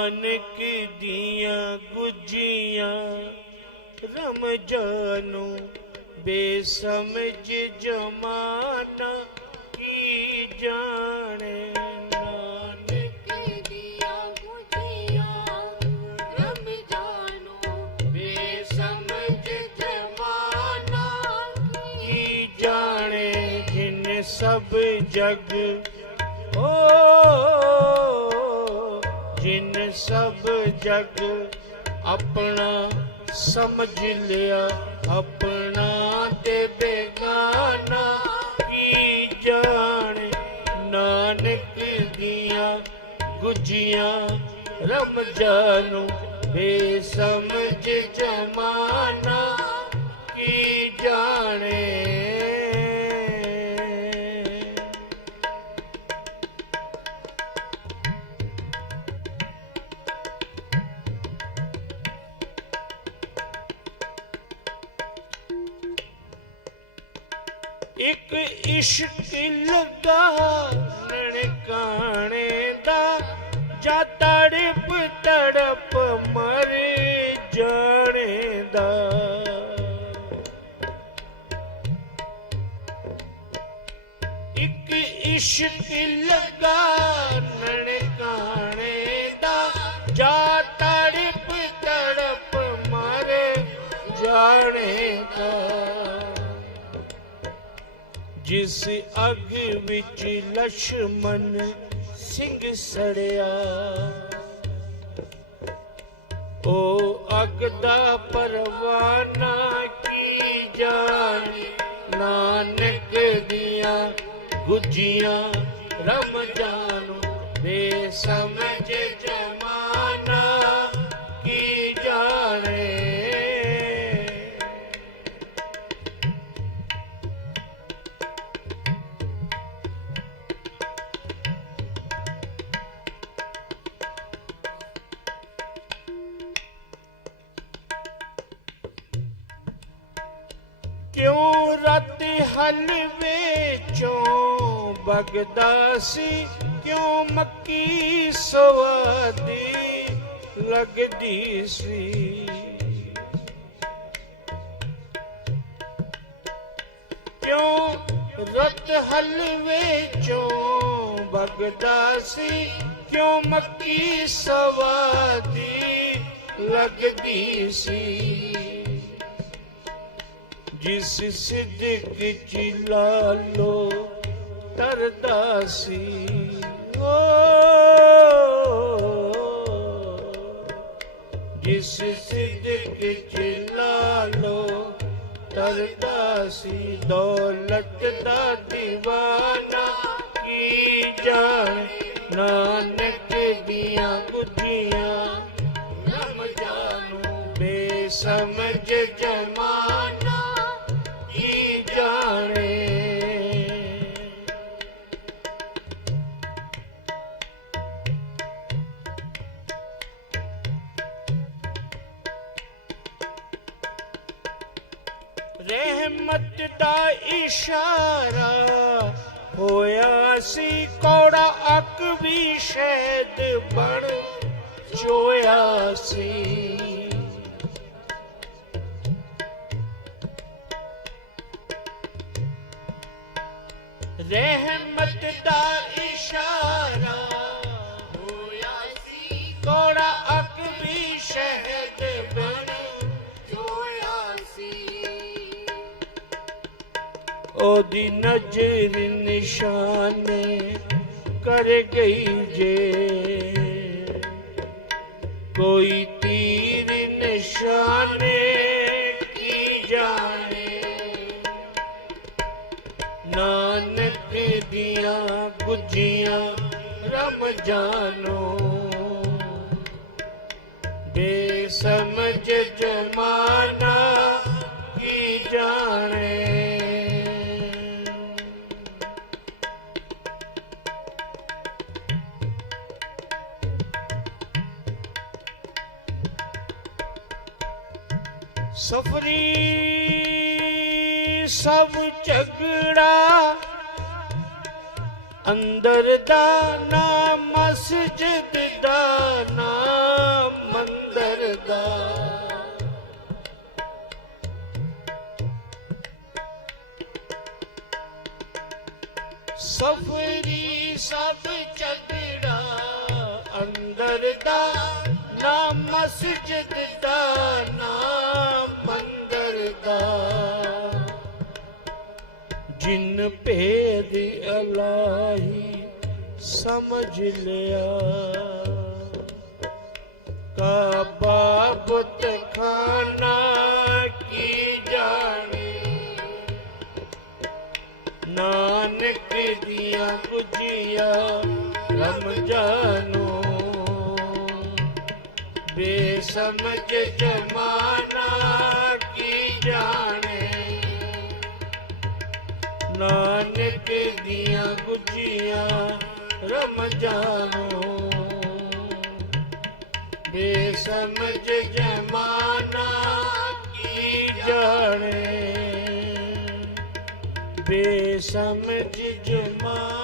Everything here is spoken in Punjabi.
ਨਾਨਕ ਦੀਆਂ ਗੁਜੀਆਂ ਰਮਜਾਨੂ ਬੇਸਮਝ ਜਮਾਨਾ ਕੀ ਜਾਣੇ? ਜਿਨ ਸਭ ਜਗ ਓ ਜਿਨ ਸਭ ਜਗ ਆਪਣਾ ਸਮਝ ਲਿਆ, ਆਪਣਾ ਤੇ ਬੇਗਾਨਾ ਕੀ ਜਾਣੇ? ਨਾਨਕ ਦੀਆਂ ਗੁਜੀਆਂ ਰਮ ਰਮਜਾਨੂ ਬੇਸਮਝ ਜਮਾਨਾ ਕੀ ਜਾਣੇ? ਇੱਕ ਇਸ਼ਕ ਲਗਾ ਨਣਕਾਣੇ ਦਾ। ਜਾ ਤੜਪ ਤੜਪ ਮਰ ਜਾਣੇ ਦਾ। ਇੱਕ ਇਸ਼ਕ ਲੱਗਾ ਜਿਸ ਅਗ ਵਿੱਚ ਲక్ష్ਮਣ ਸਿੰਘ ਸੜਿਆ। ਓ ਅਗ ਦਾ ਪਰਵਾਨਾ ਕੀ ਜਾਣ ਨਾਨਕ ਦੀਆਂ ਗੁੱਜੀਆਂ ਰਮਜਾਨ ਬੇਸਮਝ ਕਿਉਂ ਰਾਤੀ ਹਲਵੇ ਚੋਂ ਬਗਦਾ ਸੀ? ਕਿਉਂ ਮੱਕੀ ਸਵਾਦੀ ਲੱਗਦੀ ਸੀ? ਕਿਉਂ ਰਤ ਹਲਵੇ ਚੋਂ ਬਗਦਾ ਸੀ? ਕਿਉਂ ਮੱਕੀ ਸਵਾਦੀ ਲੱਗਦੀ ਸੀ? ਜਿਸ ਸਿੱਧਕ ਚ ਲਾਲੋ ਤਰਦਾ ਸੀ। ਓ, ਜਿਸ ਸਿੱਧਕ ਚ ਲਾਲੋ ਤਰਦਾ ਸੀ। ਦੌਲਤ ਦਾ دیਵਾਨਾ ਕੀ ਜਾਣ ਨਾਨਕ ਦੀਆਂ ਬੁੱਧੀਆਂ ਰਮ ਜਾਣੂ ਬੇਸਮਝ ਜਮਾ। ਰਹਿਮਤ ਦਾ ਇਸ਼ਾਰਾ ਹੋਇਆ ਸੀ ਕੌੜਾ ਅੱਕ ਵੀ ਸ਼ਹਿਦ ਬਣ ਚੋਇਆ ਸੀ। ਰਹਿਮਤ ਦਾ ਇਸ਼ਾਰਾ ਉਹਦੀ ਨਜ਼ਰ ਨਿਸ਼ਾਨ ਕਰ ਗਈ ਜੇ। ਕੋਈ ਤੀਰ ਨਿਸ਼ਾਨੇ ਕੀ ਜਾਣੇ? ਨਾਨਕ ਦੀਆਂ ਗੁਜੀਆਂ ਰਮ ਜਾਨੋ। ਬੇਸਮਝ ਜਮਾਨਾ ਸਫਰੀ ਸਭ ਝਗੜਾ, ਅੰਦਰ ਦਾ ਨਾ ਮਸਜਿਦ ਦਾ ਨਾ ਮੰਦਰ ਦਾ। ਸਫਰੀ ਸਭ ਚੱਕੜਾ ਅੰਦਰ ਦਾ ਨਾ ਮਸਜਿਦ ਜਿਨ ਭੇਦ ਅਲਾਹੀ ਸਮਝ ਲਿਆ। ਕਾਬਾ ਬੁੱਤ ਖਾਨਾ ਕੀ ਜਾਣੀ? ਨਾਨਕ ਦੀਆਂ ਗੁਜੀਆਂ ਰਮਜਾਨੋ। ਬੇਸਮਝ ਜਮਾਨਾ ਕੀ ਜਾਣੀ? ਨਾਨਕ ਦੀਆਂ ਗੁਜੀਆਂ ਰਮਜਾਨੋ। ਬੇਸਮਝ ਜਮਾਨਾ ਕੀ ਜਾਣੇ। ਬੇਸਮਝ ਜਮਾਨਾ